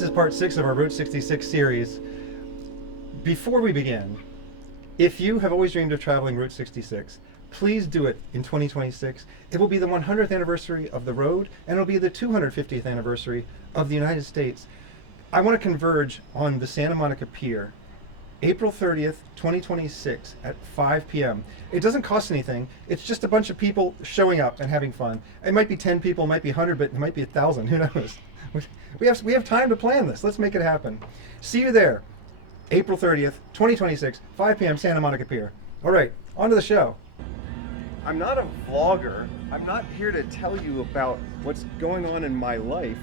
This is part 6 of our Route 66 series. Before we begin, if you have always dreamed of traveling Route 66, please do it in 2026. It will be the 100th anniversary of the road, and it'll be the 250th anniversary of the United States. I want to converge on the Santa Monica Pier, April 30th, 2026 at 5 p.m. It doesn't cost anything. It's just a bunch of people showing up and having fun. It might be 10 people, it might be 100, but it might be 1,000. Who knows? We have time to plan this. Let's make it happen. See you there, April 30th, 2026, 5 p.m. Santa Monica Pier. All right, on to the show. I'm not a vlogger. I'm not here to tell you about what's going on in my life.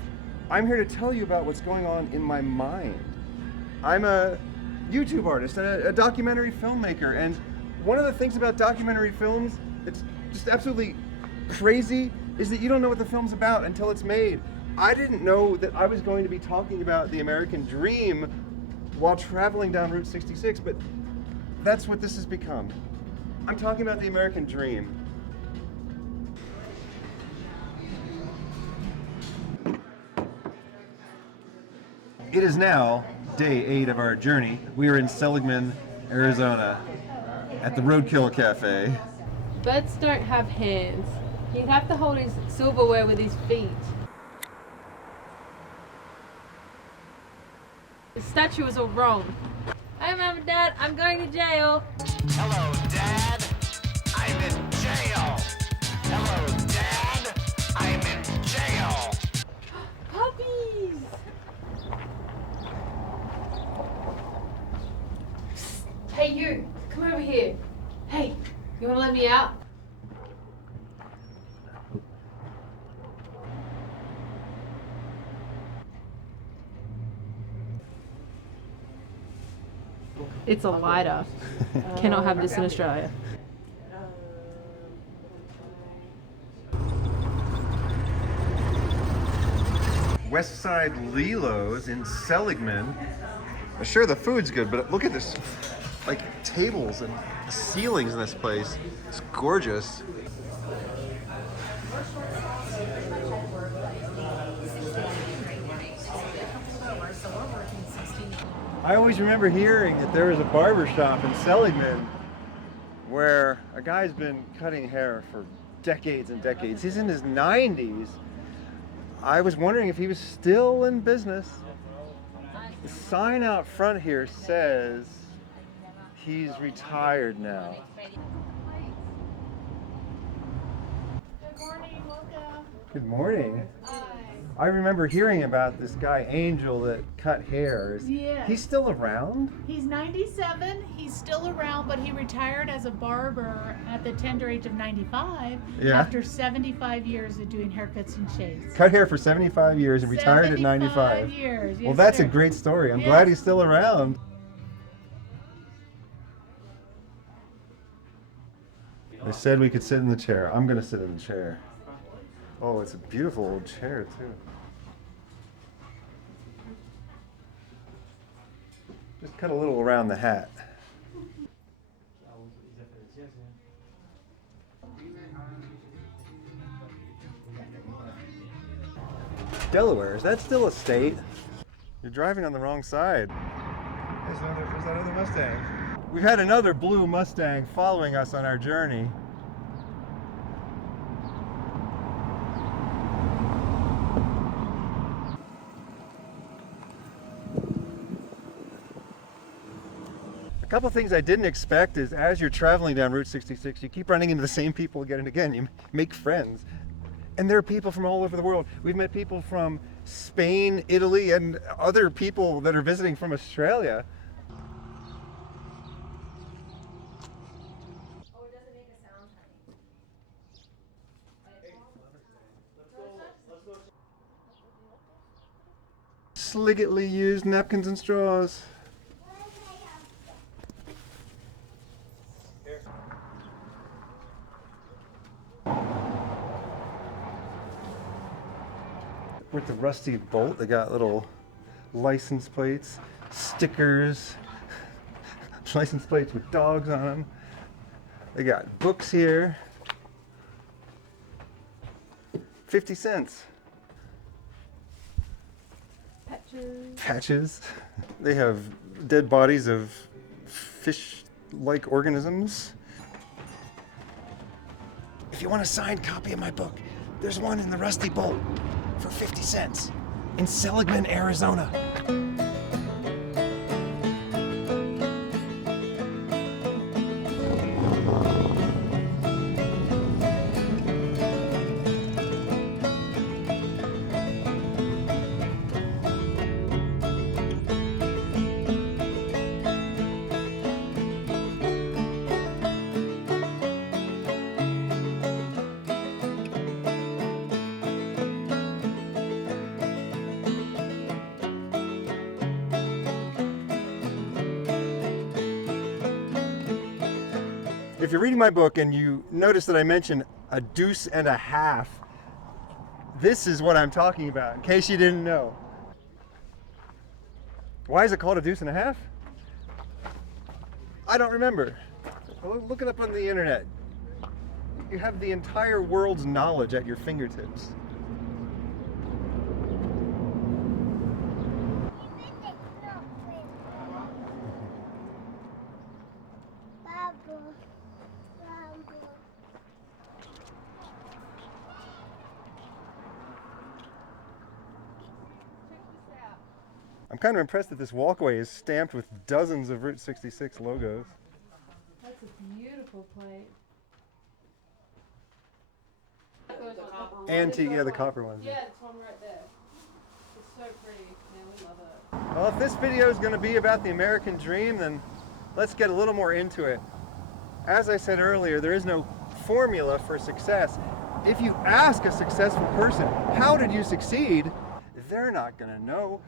I'm here to tell you about what's going on in my mind. I'm a YouTube artist and a documentary filmmaker, and one of the things about documentary films that's just absolutely crazy is that you don't know what the film's about until it's made. I didn't know that I was going to be talking about the American dream while traveling down Route 66, but that's what this has become. I'm talking about the American dream. It is now day 8 of our journey. We are in Seligman, Arizona, at the Roadkill Cafe. Birds don't have hands. He'd have to hold his silverware with his feet. The statue was all wrong. Hey, Mom and Dad, I'm going to jail. Hello, Dad. I'm in jail. Hello, Dad. I'm in jail. Puppies! Hey, you, come over here. Hey, you want to let me out? It's a lighter. Cannot have this in Australia. Westside Lilo's in Seligman. Sure, the food's good, but look at this, like, tables and ceilings in this place. It's gorgeous. I always remember hearing that there was a barber shop in Seligman where a guy's been cutting hair for decades and decades. He's in his 90s. I was wondering if he was still in business. The sign out front here says he's retired now. Good morning, welcome. Good morning. I remember hearing about this guy Angel that cut hair. Yes. He's still around? He's 97. He's still around, but he retired as a barber at the tender age of 95 Yeah. after 75 years of doing haircuts and shaves. Cut hair for 75 years and retired at 95. 75 years. Well, yes, that's sir. a great story. I'm Yes. glad he's still around. They said we could sit in the chair. I'm going to sit in the chair. Oh, it's a beautiful old chair, too. Just cut a little around the hat. Delaware, is that still a state? You're driving on the wrong side. There's that other Mustang. We've had another blue Mustang following us on our journey. A couple things I didn't expect is as you're traveling down Route 66, you keep running into the same people again and again. You make friends. And there are people from all over the world. We've met people from Spain, Italy, and other people that are visiting from Australia. Slightly used napkins and straws. We're at the Rusty Bolt. They got little license plates, stickers, license plates with dogs on them. They got books here. 50 cents. patches. They have dead bodies of fish-like organisms. If you want a signed copy of my book, there's one in the Rusty Bolt for 50 cents in Seligman, Arizona. If you're reading my book and you notice that I mention a deuce and a half, this is what I'm talking about, in case you didn't know. Why is it called a deuce and a half? I don't remember. Look it up on the internet. You have the entire world's knowledge at your fingertips. I'm kind of impressed that this walkway is stamped with dozens of Route 66 logos. That's a beautiful plate. Antique, yeah, the copper ones. Yeah, it's one right there. It's so pretty. Yeah, we love it. Well, if this video is going to be about the American dream, then let's get a little more into it. As I said earlier, there is no formula for success. If you ask a successful person, how did you succeed? They're not going to know.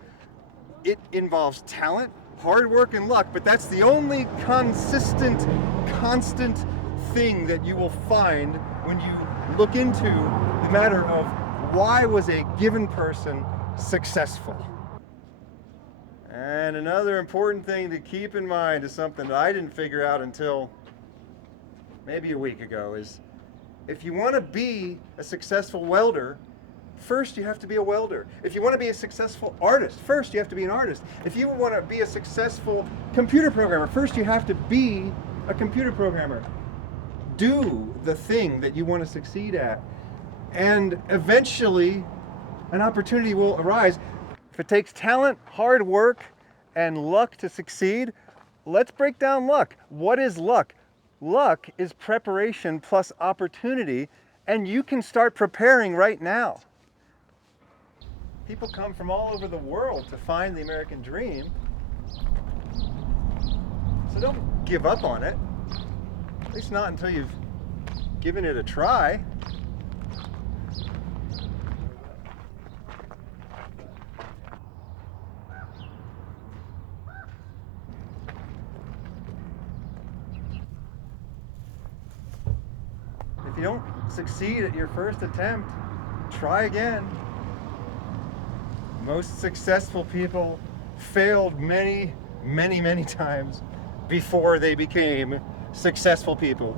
It involves talent, hard work, and luck, but that's the only constant thing that you will find when you look into the matter of why was a given person successful. And another important thing to keep in mind is something that I didn't figure out until maybe a week ago, is if you want to be a successful welder, first you have to be a welder. If you want to be a successful artist, first you have to be an artist. If you want to be a successful computer programmer, first you have to be a computer programmer. Do the thing that you want to succeed at, and eventually an opportunity will arise. If it takes talent, hard work, and luck to succeed, let's break down luck. What is luck? Luck is preparation plus opportunity, and you can start preparing right now. People come from all over the world to find the American dream. So don't give up on it. At least not until you've given it a try. If you don't succeed at your first attempt, try again. Most successful people failed many times before they became successful people.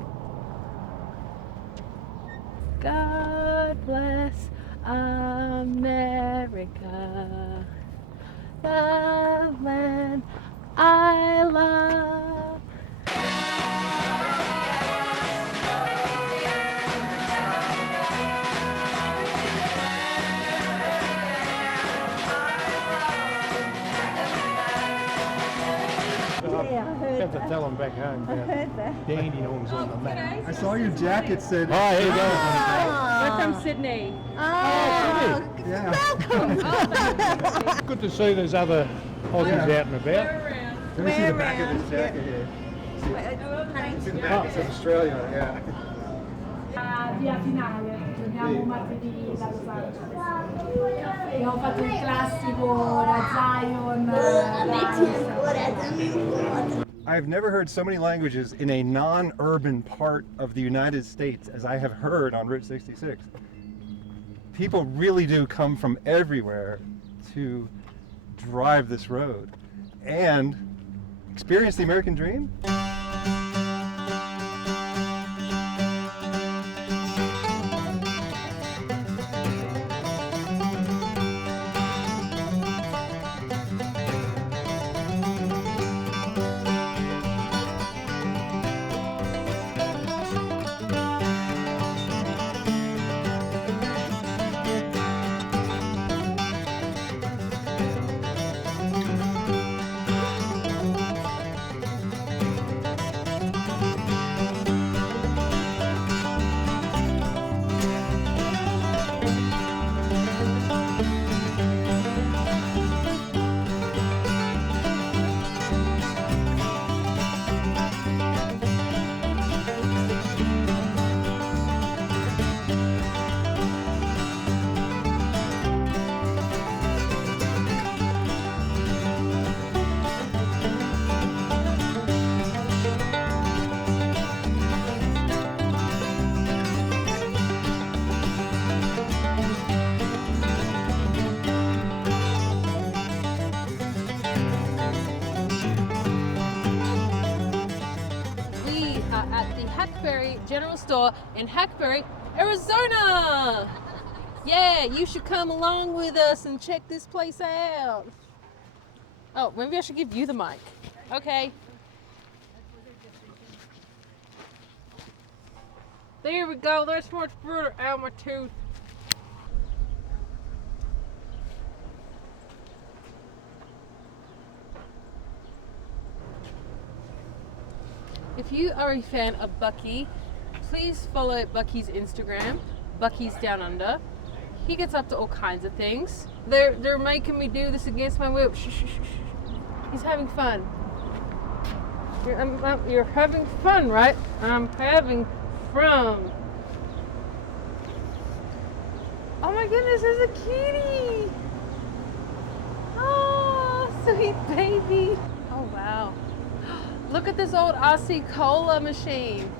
God bless America, the land I love. I have to tell them back home about Dandy Homes on the map. I saw your jacket said. Oh, here you go. We're from Sydney. Yeah. Good to see there's other Aussies out and about. Let me see the back of this jacket here. See the back, it says Australia, yeah. Via finale, giochiamo martedì da Los Angeles. E ho fatto il classico da Zion. I've never heard so many languages in a non-urban part of the United States as I have heard on Route 66. People really do come from everywhere to drive this road and experience the American dream. Hackberry General Store in Hackberry, Arizona. Yeah, you should come along with us and check this place out. Oh, maybe I should give you the mic. Okay. There we go. That's much better. Ow, my tooth. If you are a fan of Bucky, please follow Bucky's Instagram, Bucky's Down Under. He gets up to all kinds of things. They're making me do this against my will. Shh, shh, shh, shh. He's having fun. You're having fun, right? I'm having fun. Oh my goodness, there's a kitty. Oh, sweet baby. Oh wow. Look at this old RC Cola machine.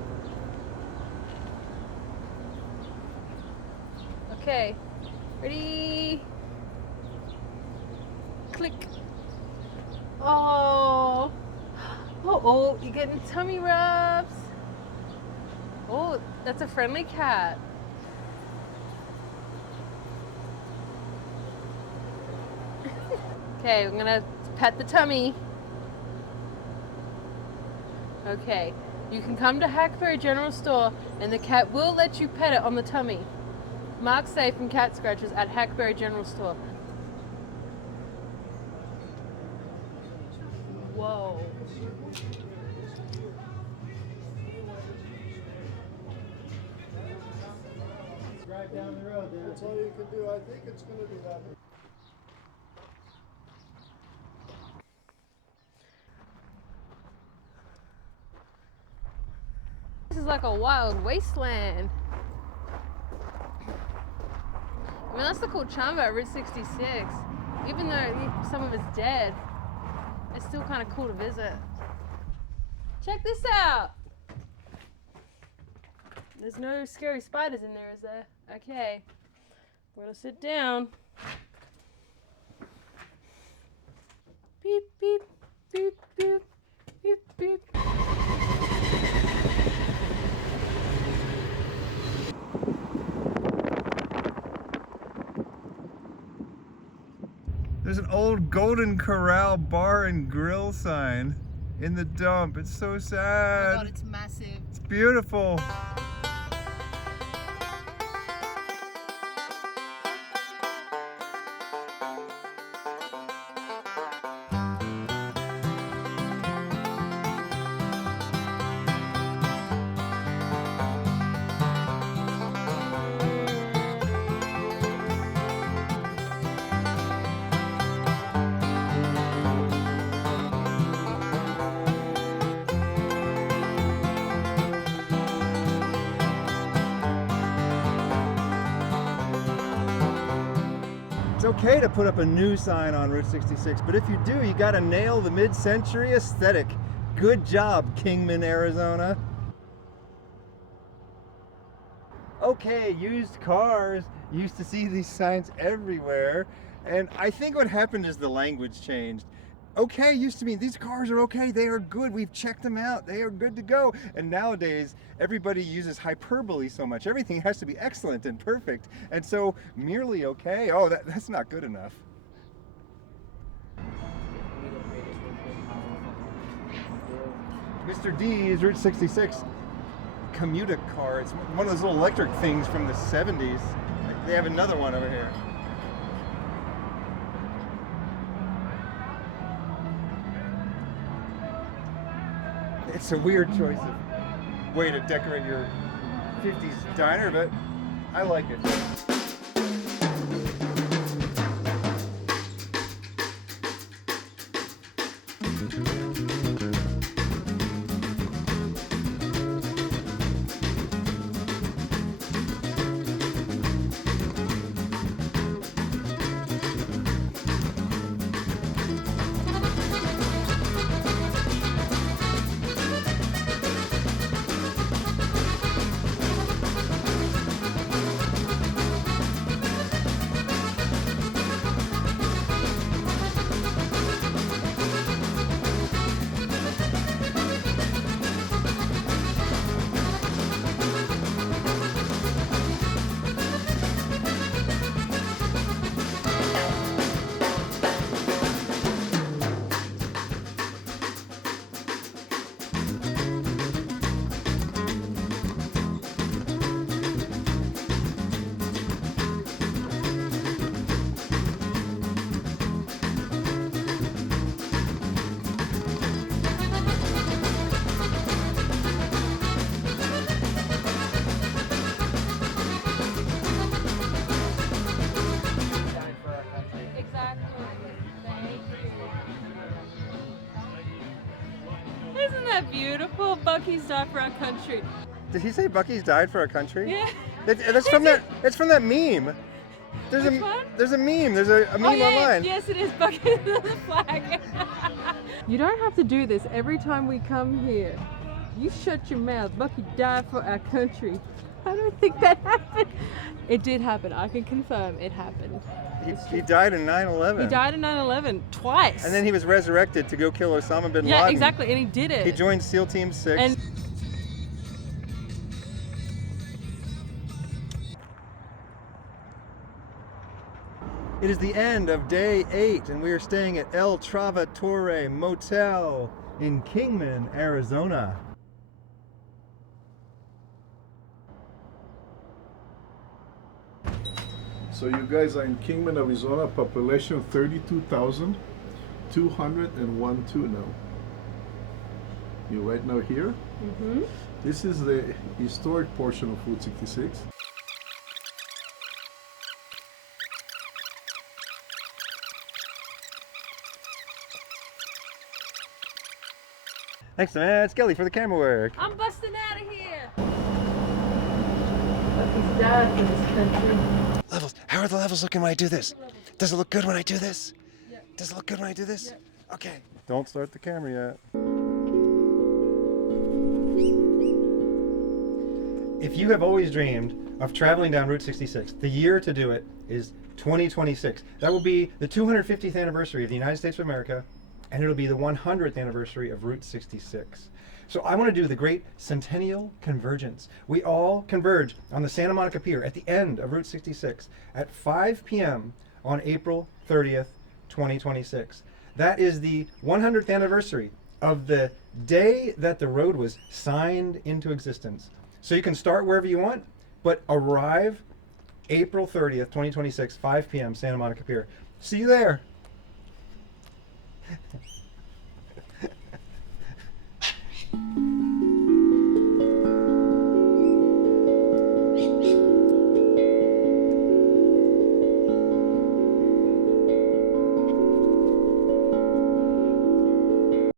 Okay, ready? Click. Oh, oh, you're getting tummy rubs. Oh, that's a friendly cat. Okay, I'm gonna pet the tummy. Okay, you can come to Hackberry General Store and the cat will let you pet it on the tummy. Mark safe from cat scratches at Hackberry General Store. Whoa. Drive down the road there. That's all you can do. I think it's going to be that. This is like a wild wasteland. I mean, that's the cool charm about Route 66. Even though some of it's dead, it's still kind of cool to visit. Check this out. There's no scary spiders in there, is there? Okay. We're gonna sit down. Beep, beep, beep, beep, beep, beep. There's an old Golden Corral bar and grill sign in the dump. It's so sad. Oh my god, it's massive. It's beautiful. It's okay to put up a new sign on Route 66, but if you do, you gotta nail the mid-century aesthetic. Good job, Kingman, Arizona. Okay, used cars. You used to see these signs everywhere, and I think what happened is the language changed. Okay used to mean these cars are okay, they are good, we've checked them out, they are good to go. And nowadays, everybody uses hyperbole so much. Everything has to be excellent and perfect. And so, merely okay, oh, that's not good enough. Mr. D's Route 66 commuter car. It's one of those little electric things from the 70s. They have another one over here. It's a weird choice of way to decorate your 50s diner, but I like it. that beautiful? Bucky's died for our country. Did he say Bucky's died for our country? Yeah. That's from that. It's from that meme. There's Which one? There's a meme. There's a meme Oh, yeah, online. yes, it is Bucky's on the flag. You don't have to do this every time we come here. You shut your mouth. Bucky died for our country. I don't think that happened. It did happen. I can confirm it happened. He died in 9/11. He died in 9/11 twice. And then he was resurrected to go kill Osama bin Laden. yeah, exactly, and he did it. He joined SEAL Team 6. And It is the end of day 8, and we are staying at El Trovatore Motel in Kingman, Arizona. So you guys are in Kingman, Arizona, population 32,201 now. You're right now here. This is the historic portion of Route 66. Thanks, man. It's Kelly for the camera work. I'm busting out of here. Bucky's died for this country. Levels. How are the levels looking when I do this? Does it look good when I do this? Does it look good when I do this? Okay. Don't start the camera yet. If you have always dreamed of traveling down Route 66, the year to do it is 2026. That will be the 250th anniversary of the United States of America, and it'll be the 100th anniversary of Route 66. So I want to do the great Centennial Convergence. We all converge on the Santa Monica Pier at the end of Route 66 at 5 p.m. on April 30th, 2026. That is the 100th anniversary of the day that the road was signed into existence. So you can start wherever you want, but arrive April 30th, 2026, 5 p.m. Santa Monica Pier. See you there.